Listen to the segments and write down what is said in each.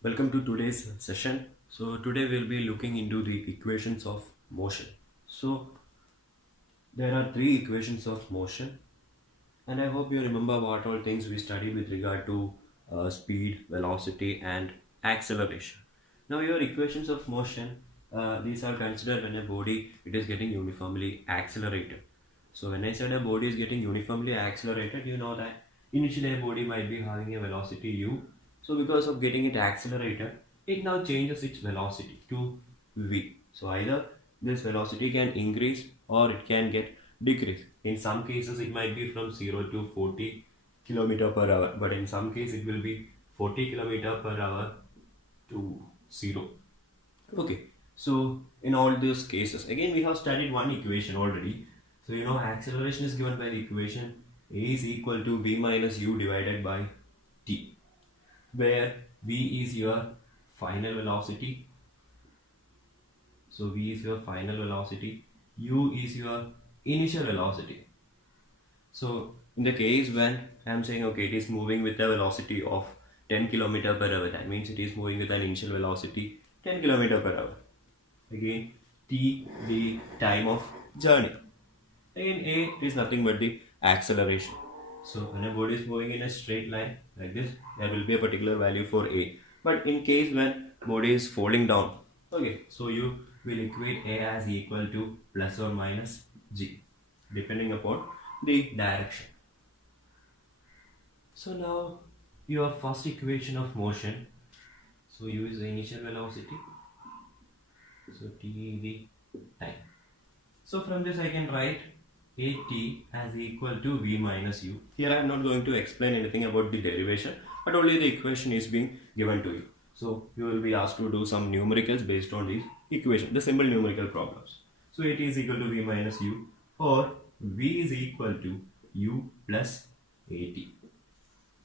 Welcome to today's session. So today we'll be looking into the equations of motion. So there are three equations of motion, and I hope you remember what all things we studied with regard to speed, velocity, and acceleration. Now your equations of motion, these are considered when a body it is getting uniformly accelerated. So when I said a body is getting uniformly accelerated, you know that initially a body might be having a velocity u. So because of getting it accelerated, it now changes its velocity to v. So either this velocity can increase or it can get decrease. In some cases it might be from 0 to 40 kilometer per hour, but in some case it will be 40 kilometer per hour to 0. Okay, so in all these cases, again we have studied one equation already. So you know acceleration is given by the equation a is equal to v minus u divided by t, where v is your final velocity. So v is your final velocity, u is your initial velocity. So in the case when I am saying okay it is moving with a velocity of 10 kilometer per hour, that means it is moving with an initial velocity 10 kilometer per hour. Again t the time of journey. Again a is nothing but the acceleration. So when a body is moving in a straight line like this, there will be a particular value for a. But in case when body is falling down, okay, so you will equate a as equal to plus or minus g depending upon the direction. So now your first equation of motion, so u is the initial velocity, so t the time. So from this I can write at as equal to v minus u. Here I am not going to explain anything about the derivation, but only the equation is being given to you. So you will be asked to do some numericals based on these equation, the simple numerical problems. So at is equal to v minus u, or v is equal to u plus at.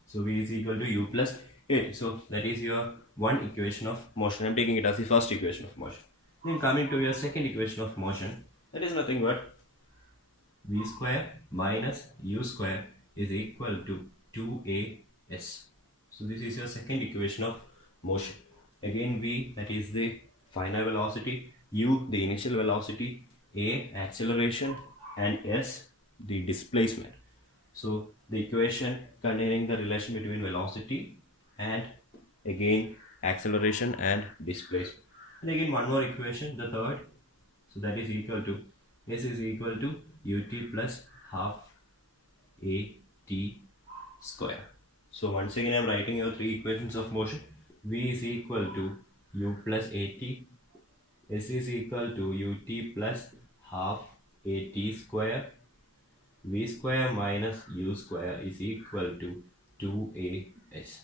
So v is equal to u plus a. So that is your one equation of motion. I am taking it as the first equation of motion. Then coming to your second equation of motion, that is nothing but v square minus u square is equal to 2as. So this is your second equation of motion. Again v, that is the final velocity, u the initial velocity, a acceleration, and s the displacement. So the equation containing the relation between velocity and again acceleration and displacement. And again one more equation, the third, so that is equal to s is equal to ut plus half at square. So once again I am writing your three equations of motion. V is equal to u plus at, s is equal to ut plus half at square, v square minus u square is equal to 2as.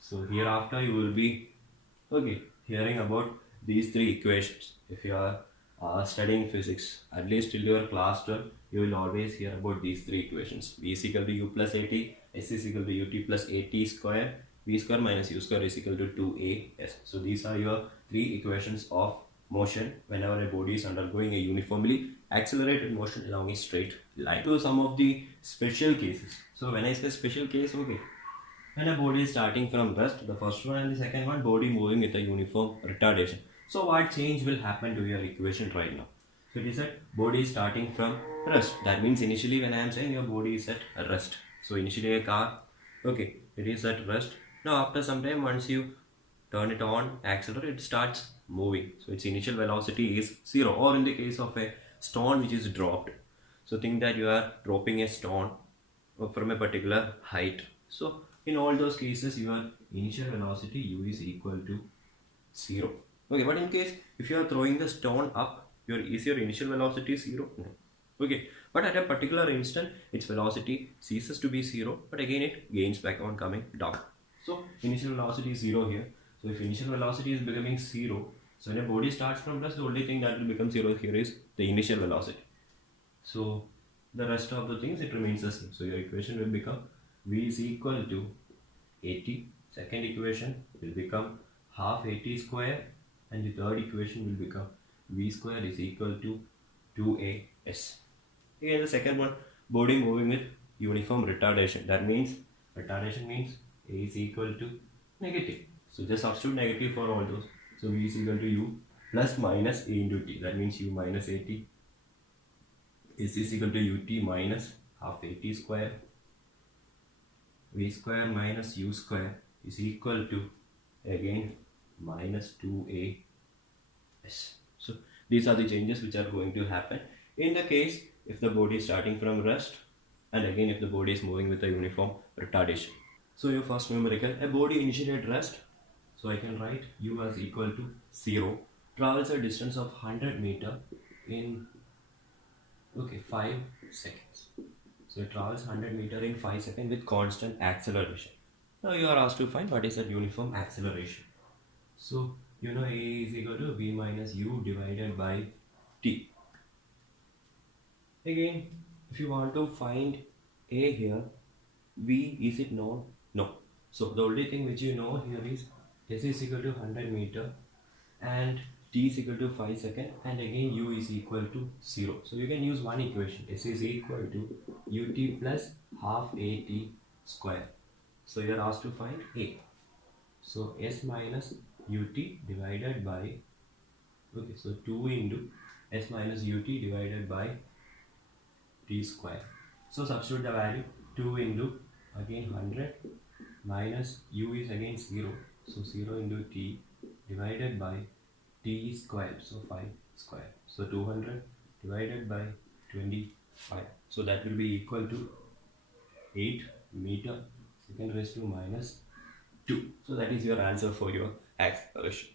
So hereafter you will be hearing about these three equations. If you are studying physics, at least till your class 12, you will always hear about these three equations. V is equal to u plus at, s is equal to ut plus at square, v square minus u square is equal to 2as. So these are your three equations of motion whenever a body is undergoing a uniformly accelerated motion along a straight line. So some of the special cases. So when I say special case, when a body is starting from rest, the first one and the second one, body moving with a uniform retardation. So what change will happen to your equation right now? So it is that body is starting from rest. That means initially when I am saying your body is at rest. So initially a car, it is at rest. Now after some time, once you turn it on, accelerate, it starts moving. So its initial velocity is 0, or in the case of a stone which is dropped. So think that you are dropping a stone from a particular height. So in all those cases your initial velocity u is equal to 0. Okay, but in case if you are throwing the stone up, is your initial velocity 0? No. Okay, but at a particular instant its velocity ceases to be 0, but again it gains back on coming down. So initial velocity is 0 here. So if initial velocity is becoming 0, so when a body starts from rest, the only thing that will become 0 here is the initial velocity. So the rest of the things it remains the same. So your equation will become v is equal to at. Second equation will become half at square, and the third equation will become v square is equal to 2as. Again the second one, body moving with uniform retardation. That means retardation means a is equal to negative. So just substitute negative for all those. So v is equal to u plus minus a into t. That means u minus at is equal to ut minus half at square. V square minus u square is equal to again minus 2as. So these are the changes which are going to happen in the case if the body is starting from rest, and again if the body is moving with a uniform retardation. So your first numerical, a body initially at rest, so I can write u as equal to 0, travels a distance of 100 meter in 5 seconds. So it travels 100 meter in 5 seconds with constant acceleration. Now you are asked to find what is that uniform acceleration. So you know a is equal to v minus u divided by t. Again, if you want to find a here, v, is it known? No. So the only thing which you know here is s is equal to 100 meter and t is equal to 5 seconds, and again u is equal to 0. So you can use one equation. S is equal to ut plus half at square. So you are asked to find a. So s minus ut divided by, so 2 into s minus ut divided by t square. So substitute the value. 2 into again 100 minus u is again 0. So 0 into t divided by t square. So 5 square. So 200 divided by 25. So that will be equal to 8 meter second raised to minus 2. So that is your answer for your acceleration.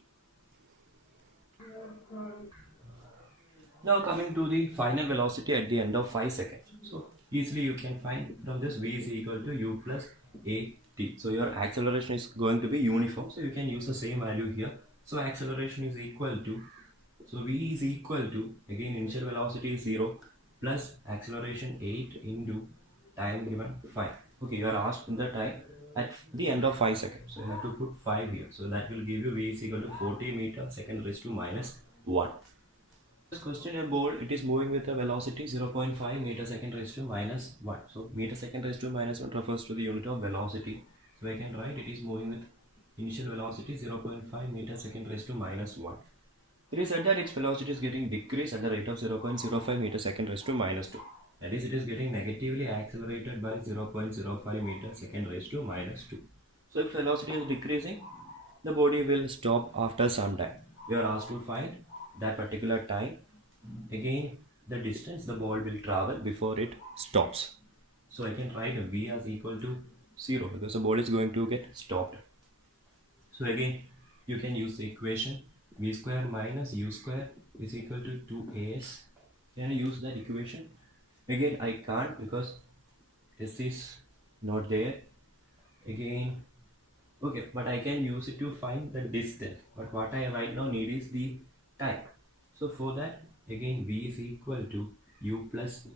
Now coming to the final velocity at the end of 5 seconds. So easily you can find from this v is equal to u plus a t. So your acceleration is going to be uniform. So you can use the same value here. So acceleration is equal to, so v is equal to, again initial velocity is 0 plus acceleration 8 into time given 5. Okay, you are asked in the time at the end of 5 seconds. So you have to put 5 here. So that will give you v is equal to 40 meter second raised to minus 1. This question a ball, it is moving with a velocity 0.5 meter second raised to minus 1. So meter second raised to minus 1 refers to the unit of velocity. So I can write it is moving with initial velocity 0.5 meter second raised to minus 1. It is said that its velocity is getting decreased at the rate of 0.05 meter second raised to minus 2. That is, it is getting negatively accelerated by 0.05 meter second raised to minus 2. So if velocity is decreasing, the body will stop after some time. We are asked to find that particular time, again the distance the ball will travel before it stops. So I can write v as equal to 0 because the ball is going to get stopped. So again you can use the equation v square minus u square is equal to 2as. Can I use that equation? Again I can't because s is not there. Again, okay, but I can use it to find the distance. But what I right now need is the time. So for that, again v is equal to u plus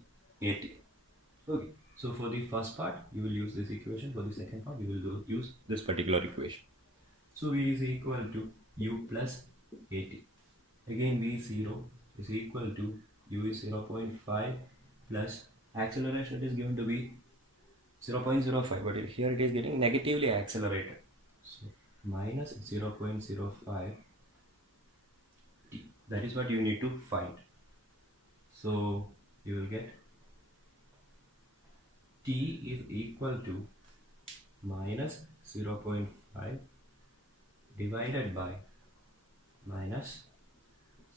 at. Okay, so for the first part you will use this equation. For the second part you will use this particular equation. So v is equal to u plus at. Again v0 is equal to u is 0.5 plus acceleration is given to be 0.05, but here it is getting negatively accelerated. So minus 0.05 t. That is what you need to find. So you will get t is equal to minus 0.5 divided by minus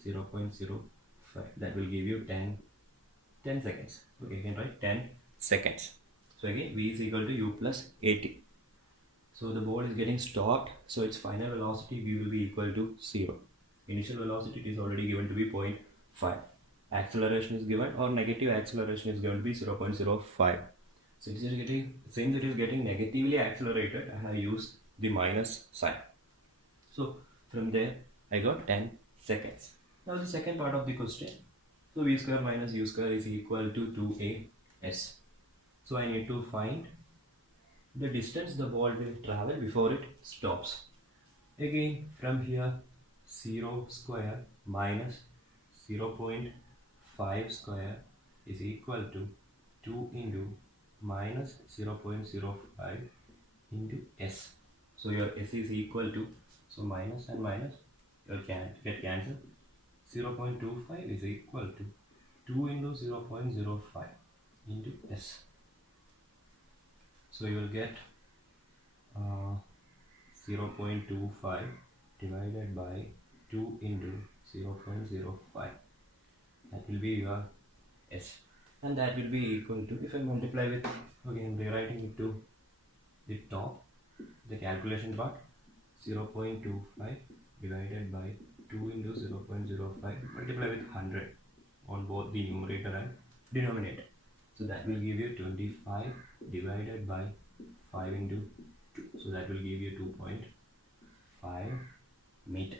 0.05. That will give you 10 seconds. Okay, you can write 10 seconds. So again v is equal to u plus at. So the ball is getting stopped, so its final velocity v will be equal to 0. Initial velocity is already given to be 0.5. Acceleration is given, or negative acceleration is given to be 0.05. So since it is getting negatively accelerated, I have used the minus sign. So from there I got 10 seconds. Now the second part of the question. So v square minus u square is equal to 2as. So I need to find the distance the ball will travel before it stops. Again from here 0 square minus 0.5 square is equal to 2 into minus 0.05 into s. So your S is equal to, so minus and minus, you can get cancelled. 0.25 is equal to 2 into 0.05 into S. So you will get 0.25 divided by 2 into 0.05. That will be your S. And that will be equal to, if I multiply with, okay, I'm rewriting it to the top, the calculation part, 0.25 divided by 2 into 0.05, multiply with 100 on both the numerator and denominator. So that will give you 25 divided by 5 into 2. So that will give you 2.5 meter.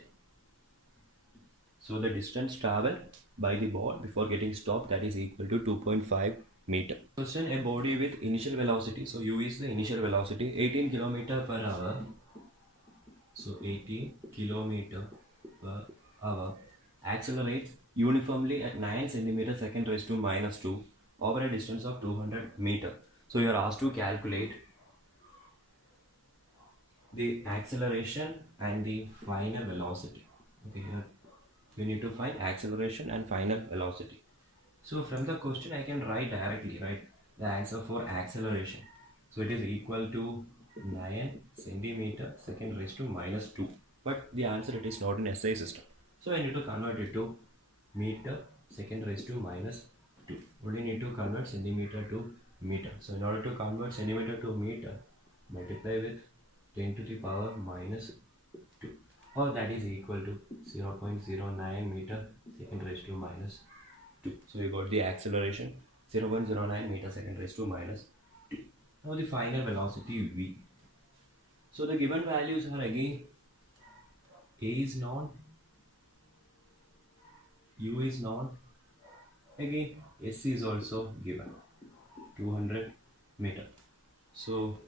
So the distance traveled by the ball before getting stopped, that is equal to 2.5 meter. Question, a body with initial velocity, so u is the initial velocity, 18 km per hour. So 18 km per hour accelerates uniformly at 9 cm second raised to minus 2 over a distance of 200 meter. So you are asked to calculate the acceleration and the final velocity. Okay, here we need to find acceleration and final velocity. So from the question I can write directly, right, the answer for acceleration. So it is equal to 9 centimeter second raised to minus 2. But the answer, it is not in SI system. So I need to convert it to meter second raised to minus 2. Only need to convert centimeter to meter. So in order to convert centimeter to meter, multiply with 10 to the power minus 2. Or that is equal to 0.09 meter second raised to minus 2. So you got the acceleration 0.09 meter second raised to minus 2. Now the final velocity v. So the given values are again a is known, u is known, again s is also given 200 meter. So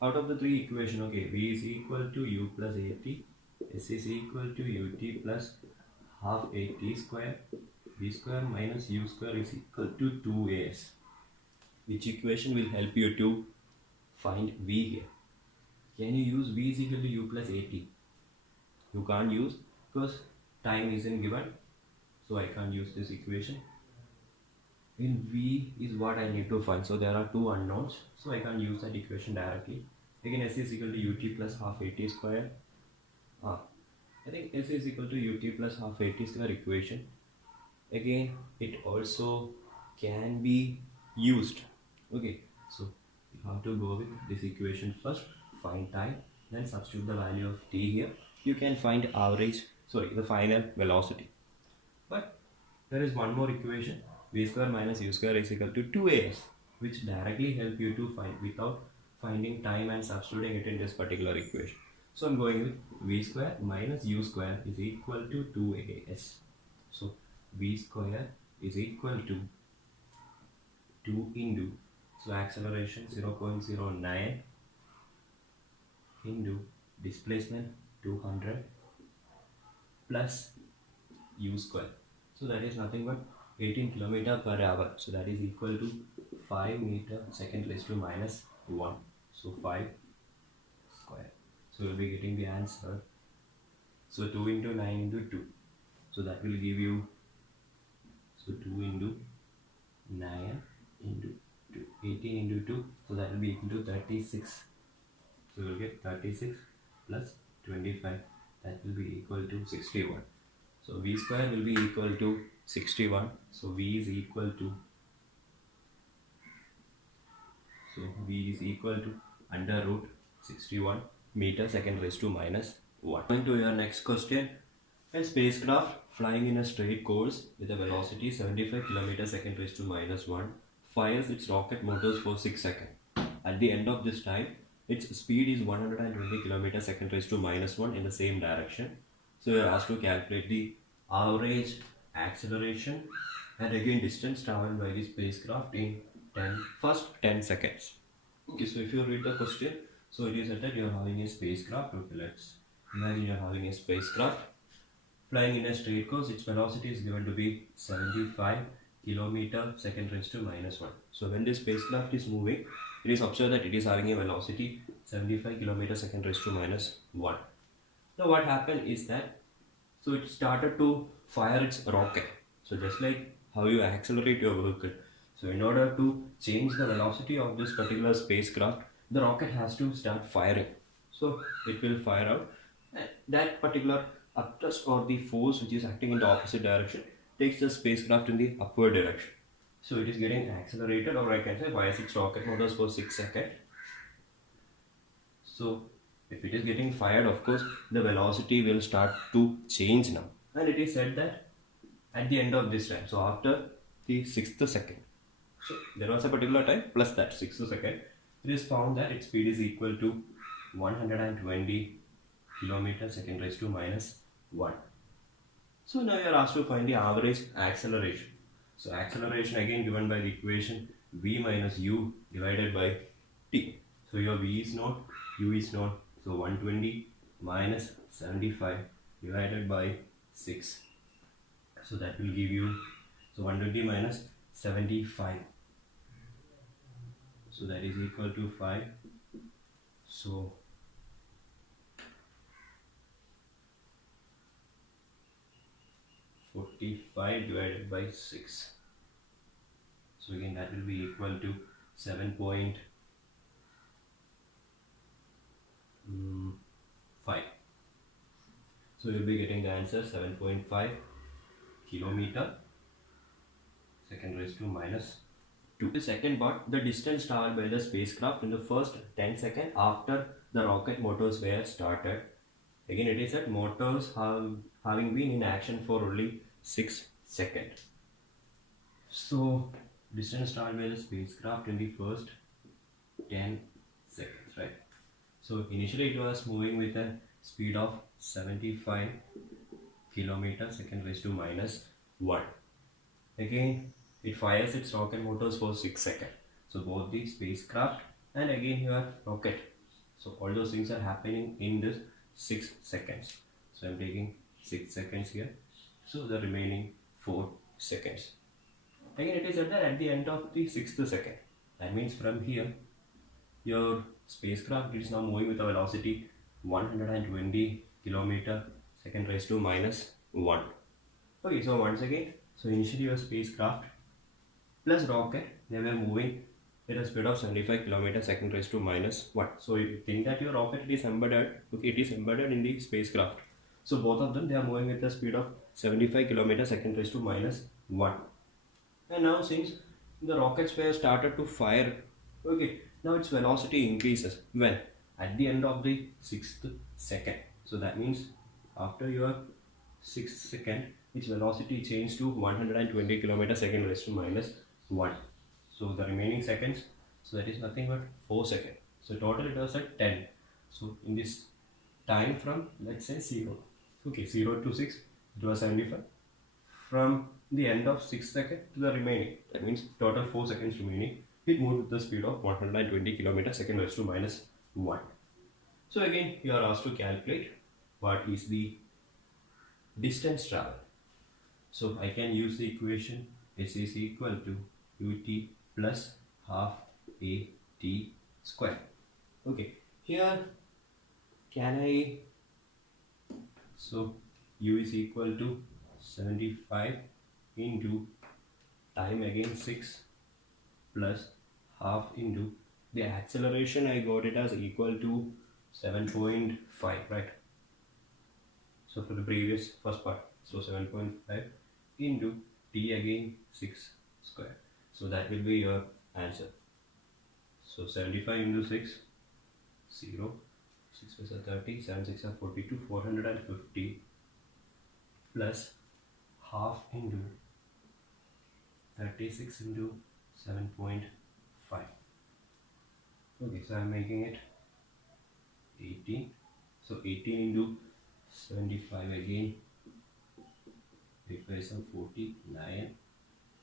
out of the three equation, okay, v is equal to u plus at, s is equal to ut plus half at square, v square minus u square is equal to 2as. Which equation will help you to find v here? Can you use v is equal to u plus at? You can't use because time isn't given, so I can't use this equation. In v is what I need to find, so there are two unknowns, so I can't use that equation directly. Again, s is equal to ut plus half at square. I think s is equal to ut plus half at square equation. Again, it also can be used. Okay, so you have to go with this equation first, find time, then substitute the value of t here. You can find the final velocity. But there is one more equation, v square minus u square is equal to 2as, which directly help you to find without finding time and substituting it in this particular equation. So I'm going with v square minus u square is equal to 2as. So v square is equal to 2 into, so acceleration 0.09 into displacement 200 plus u square. So that is nothing but 18 km per hour. So that is equal to 5 meter second raised to minus 1. So 5 square. So you'll be getting the answer. So 2 into 9 into 2. So that will give you, so 2 into 9 into 2, 18 into 2. So that will be equal to 36. So you'll get 36 plus 25. That will be equal to 61. So v square will be equal to 61. So v is equal to, so v is equal to under root 61 meter second raised to minus 1. Going to your next question. A spacecraft flying in a straight course with a velocity 75 km second raised to minus 1 fires its rocket motors for 6 seconds. At the end of this time, its speed is 120 km second raised to minus 1 in the same direction. So you are asked to calculate the average acceleration and again distance traveled by the spacecraft in first 10 seconds. Okay, so if you read the question, so it is said that you are having a spacecraft. Okay, let's imagine you are having a spacecraft flying in a straight course. Its velocity is given to be 75 km second raised to minus 1. So when this spacecraft is moving, it is observed that it is having a velocity 75 kilometers second raised to minus 1. Now what happened is that, so it started to fire its rocket. So just like how you accelerate your vehicle. So in order to change the velocity of this particular spacecraft, the rocket has to start firing. So it will fire out. And that particular upthrust or the force which is acting in the opposite direction takes the spacecraft in the upward direction. So it is getting accelerated, or I can say fires its rocket motors for 6 seconds. So if it is getting fired, of course, the velocity will start to change now. And it is said that at the end of this time, so after the 6th second, so there was a particular time plus that 6th second, it is found that its speed is equal to 120 kilometers second raised to minus 1. So now you are asked to find the average acceleration. So acceleration again given by the equation v minus u divided by t. So your v is known, u is known. So 120 minus 75 divided by 6. So that will give you, so 120 minus 75. So that is equal to 5. So 45 divided by 6. So again that will be equal to 7.5. So you'll be getting the answer 7.5 kilometer second raised to minus 2. The second part, the distance traveled by the spacecraft in the first 10 seconds after the rocket motors were started. Again, it is that motors having been in action for only 6 seconds. So distance traveled by the spacecraft in the first 10 seconds, right? So initially it was moving with a speed of 75 kilometers second raised to minus 1. Again, it fires its rocket motors for 6 seconds. So both the spacecraft and again your rocket. So all those things are happening in this 6 seconds. So I'm taking 6 seconds here. So the remaining 4 seconds. Again, it is at the end of the 6th second. That means from here, your spacecraft is now moving with a velocity 120 kilometer second raised to minus 1. Okay, so once again, so initially your spacecraft plus rocket, they were moving at a speed of 75 kilometers second raised to minus 1. So you think that your rocket is embedded, okay, it is embedded in the spacecraft. So both of them, they are moving with a speed of 75 kilometers second raised to minus 1. And now since the rockets were started to fire, okay, now its velocity increases. When? At the end of the 6th second. So that means after your 6th second, its velocity changed to 120 kilometers second raised to minus 1. So the remaining seconds, so that is nothing but 4 seconds. So total it was at 10. So in this time from, let's say 0. Okay, 0 to 6, it was 75. From the end of 6 seconds to the remaining, that means total 4 seconds remaining, it moved with the speed of 120 kilometers second raised to minus 1. So again, you are asked to calculate what is the distance travel. So I can use the equation S is equal to ut plus half at square. Okay, here can I, so u is equal to 75 into time again 6 plus half into the acceleration, I got it as equal to 7.5, right? So for the previous first part, so 7.5 into t again 6 square. So that will be your answer. So 75 into 6, 0, 6 plus 30, 7 6 are 42, 450 plus half into 36 into 7.5. Okay, so I'm making it 18. So 18 into 75 again. 8 5s are 49.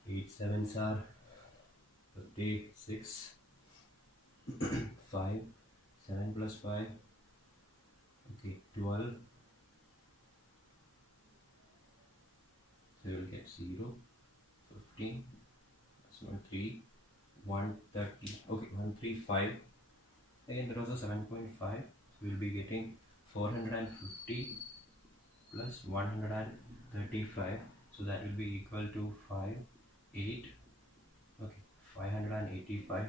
8 7s are 56. 5. 7 plus 5. Okay, 12. So you will get 0. 15. That's 1 3. 130, okay, 135. Again there was a 7.5, so we'll be getting 450 plus 135, so that will be equal to 8, okay, 585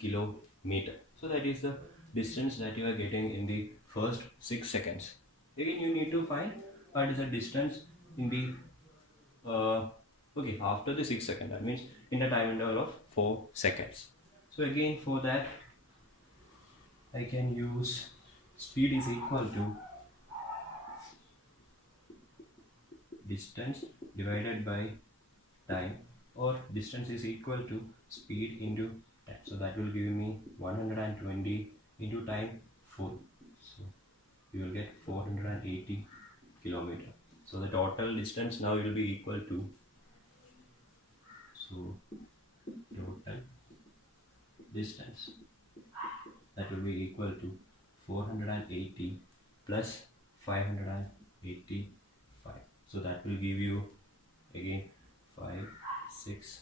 kilometer. So that is the distance that you are getting in the first 6 seconds. Again you need to find what is the distance in the okay, after the 6 seconds, that means in a time interval of 4 seconds. So again for that I can use speed is equal to distance divided by time, or distance is equal to speed into time. So that will give me 120 into time 4. So you will get 480 kilometer. So the total distance now will be equal to, so total distance that will be equal to 480 plus 585. So that will give you again 5, 6,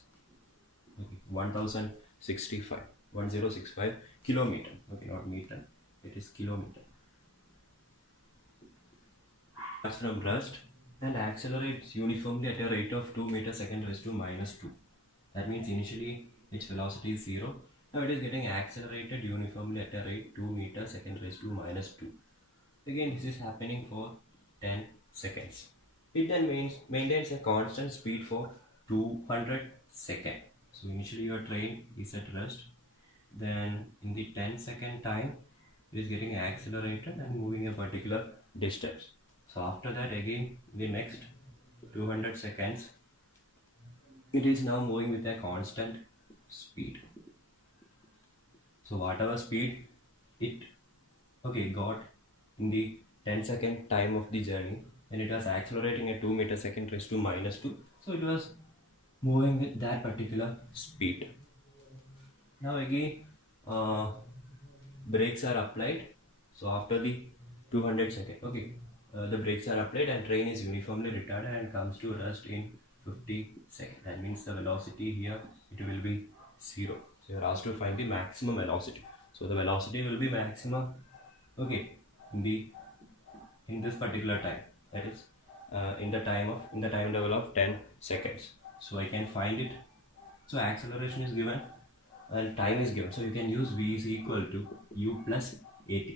okay, 1065 kilometer. Okay, not meter, it is kilometer. Starts from rest and accelerates uniformly at a rate of 2 meter second raised to minus 2. That means initially its velocity is 0. Now it is getting accelerated uniformly at a rate 2 meter second raised to minus 2. Again this is happening for 10 seconds. It then maintains a constant speed for 200 seconds. So initially your train is at rest, then in the 10-second time it is getting accelerated and moving a particular distance. So after that again the next 200 seconds it is now moving with a constant speed. So whatever speed it got in the 10-second time of the journey, and it was accelerating at 2 meter second raised to minus 2, so it was moving with that particular speed. Now again brakes are applied. So after the 200 seconds, the brakes are applied and train is uniformly retarded and comes to rest in 50 seconds. That means the velocity here it will be 0. So you are asked to find the maximum velocity. So the velocity will be maximum in this particular time, that is in the time interval of 10 seconds. So I can find it. So acceleration is given and time is given, so you can use v is equal to u plus at.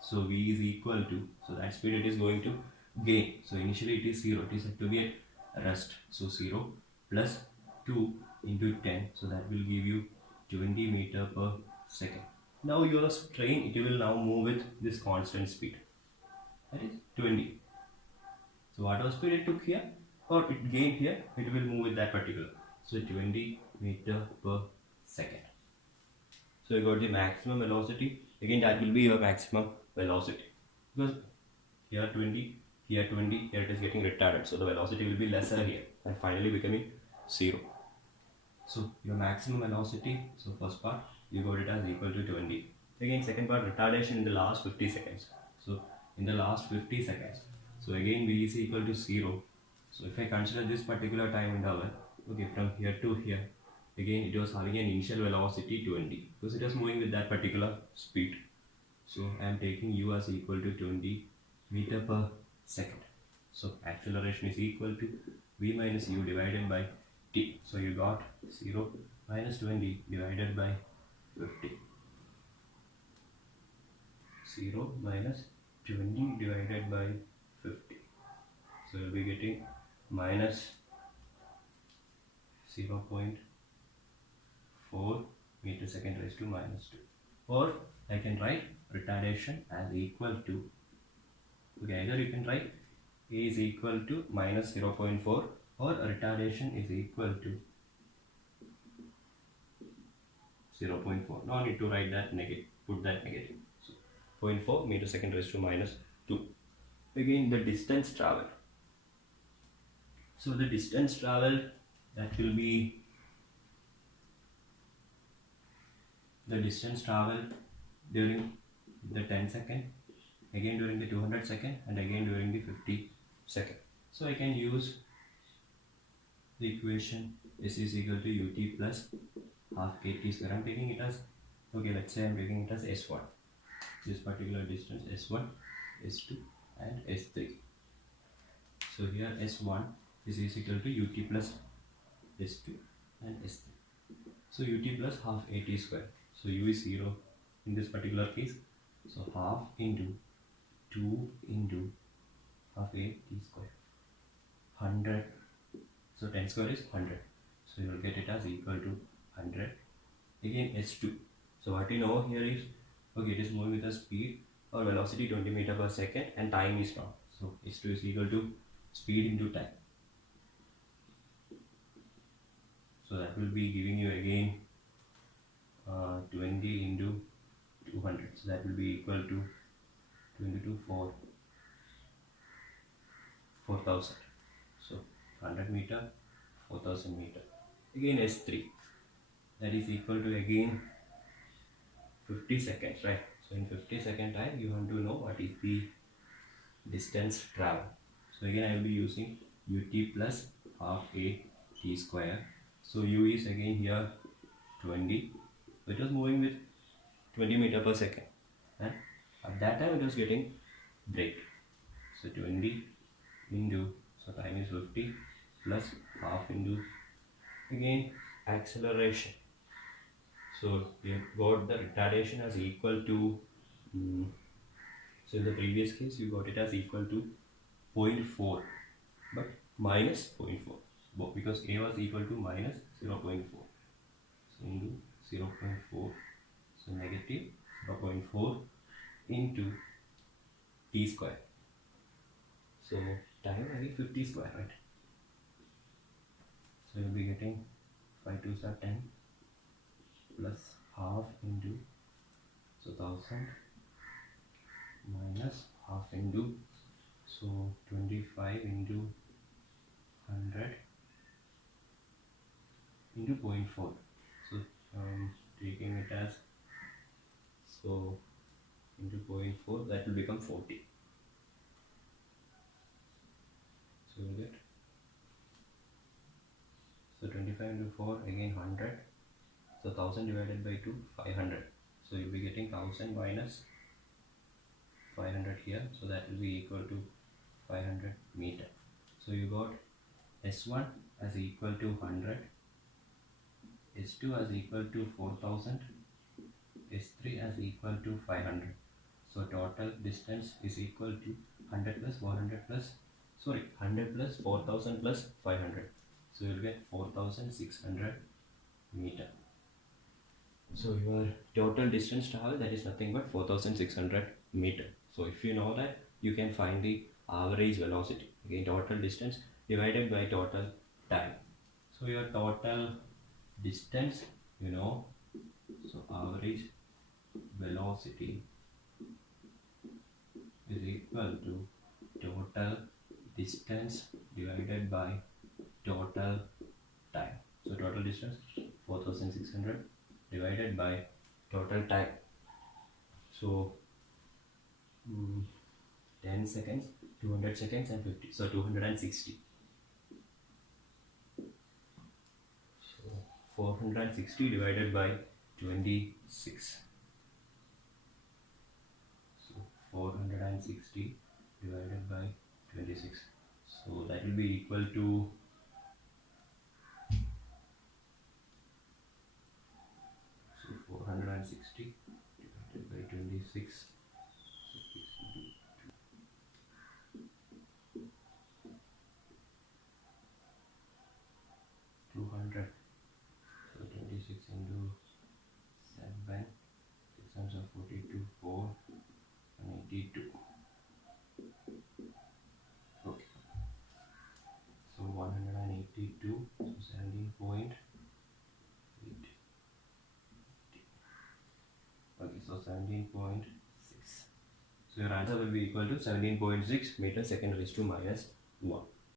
So v is equal to, so that speed it is going to gain. So initially it is 0, it is said to be at rest, so 0 plus 2 into 10, so that will give you 20 meter per second. Now your train it will now move with this constant speed, that is 20. So whatever speed it took here or it gained here, it will move with that particular, so 20 meter per second. So you got the maximum velocity. Again that will be your maximum velocity, because here 20, here 20, here it is getting retarded, so the velocity will be lesser here and finally becoming 0. So your maximum velocity, so first part you got it as equal to 20. Again second part, retardation in the last 50 seconds. So in the last 50 seconds, so again v is equal to 0. So if I consider this particular time interval, from here to here, again it was having an initial velocity 20 because it was moving with that particular speed. So I am taking u as equal to 20 meter per second. So acceleration is equal to v minus u divided by t. So you got 0 minus 20 divided by 50. 0 minus 20 divided by 50. So you'll be getting minus 0.4 meter second raised to minus 2. Or I can write retardation as equal to, either you can write a is equal to minus 0.4 or retardation is equal to 0.4. No need to write that negative, put that negative. So 0.4 meter second raised to minus 2. Again the distance traveled. So the distance traveled, that will be the distance traveled during the 10 second, again during the 200 second, and again during the 50 second. So I can use the equation s is equal to ut plus half kt square. I'm taking it as, okay, let's say I'm taking it as s1. This particular distance s1, s2 and s3. So here s1 is equal to ut plus s2 and s3. So ut plus half at square. So u is 0 in this particular case. So half into 2 into half a t square, 100. So 10 square is 100. So you will get it as equal to 100. Again s2. So what we know here is, okay, it is moving with a speed or velocity 20 meter per second and time is not. So s2 is equal to speed into time. So that will be giving you again 20 into 200. So that will be equal to 22 for 4000. So 100 meter, 4000 meter. Again s3, that is equal to again 50 seconds, right? So in 50 second time you want to know what is the distance traveled. So again I will be using ut plus half a t square. So u is again here 20. So it was moving with 20 meter per second, and at that time it was getting break. So 20 into, so time is 50 plus half into again acceleration. So you got the retardation as equal to so in the previous case you got it as equal to 0.4 but minus 0.4 because a was equal to minus 0.4. So into 0.4, so negative 0.4 into t square. So time again 50 square, right? So you'll be getting 5 2s are 10 plus half into, so 1000 minus half into, so 25 into 100 into 0.4. So taking it as, so into 0.4, that will become 40. So you will get, so 25 into 4 again 100. So 1000 divided by 2, 500. So you'll be getting 1000 minus 500 here. So that will be equal to 500 meter. So you got S1 as equal to 100, S2 as equal to 4000, S3 as equal to 500. So total distance is equal to 100 plus 100 plus, sorry, 100 plus 4000 plus 500. So you'll get 4600 meter. So your total distance travel, that is nothing but 4600 meter. So if you know that, you can find the average velocity. Again, total distance divided by total time. So your total distance, you know, so average velocity is equal to total distance divided by total time. So total distance 4600 divided by total time. So 10 seconds, 200 seconds and 50. So 260. So 460 divided by 26. So 460 divided by 26. So that will be equal to, so 460 divided by 26. 200. So 26 into 7, 6 are 42, 4 and 82. Okay. So 182, so 17.8. Okay, so 17.6. So your answer will be equal to 17.6 meter second raised to minus 1.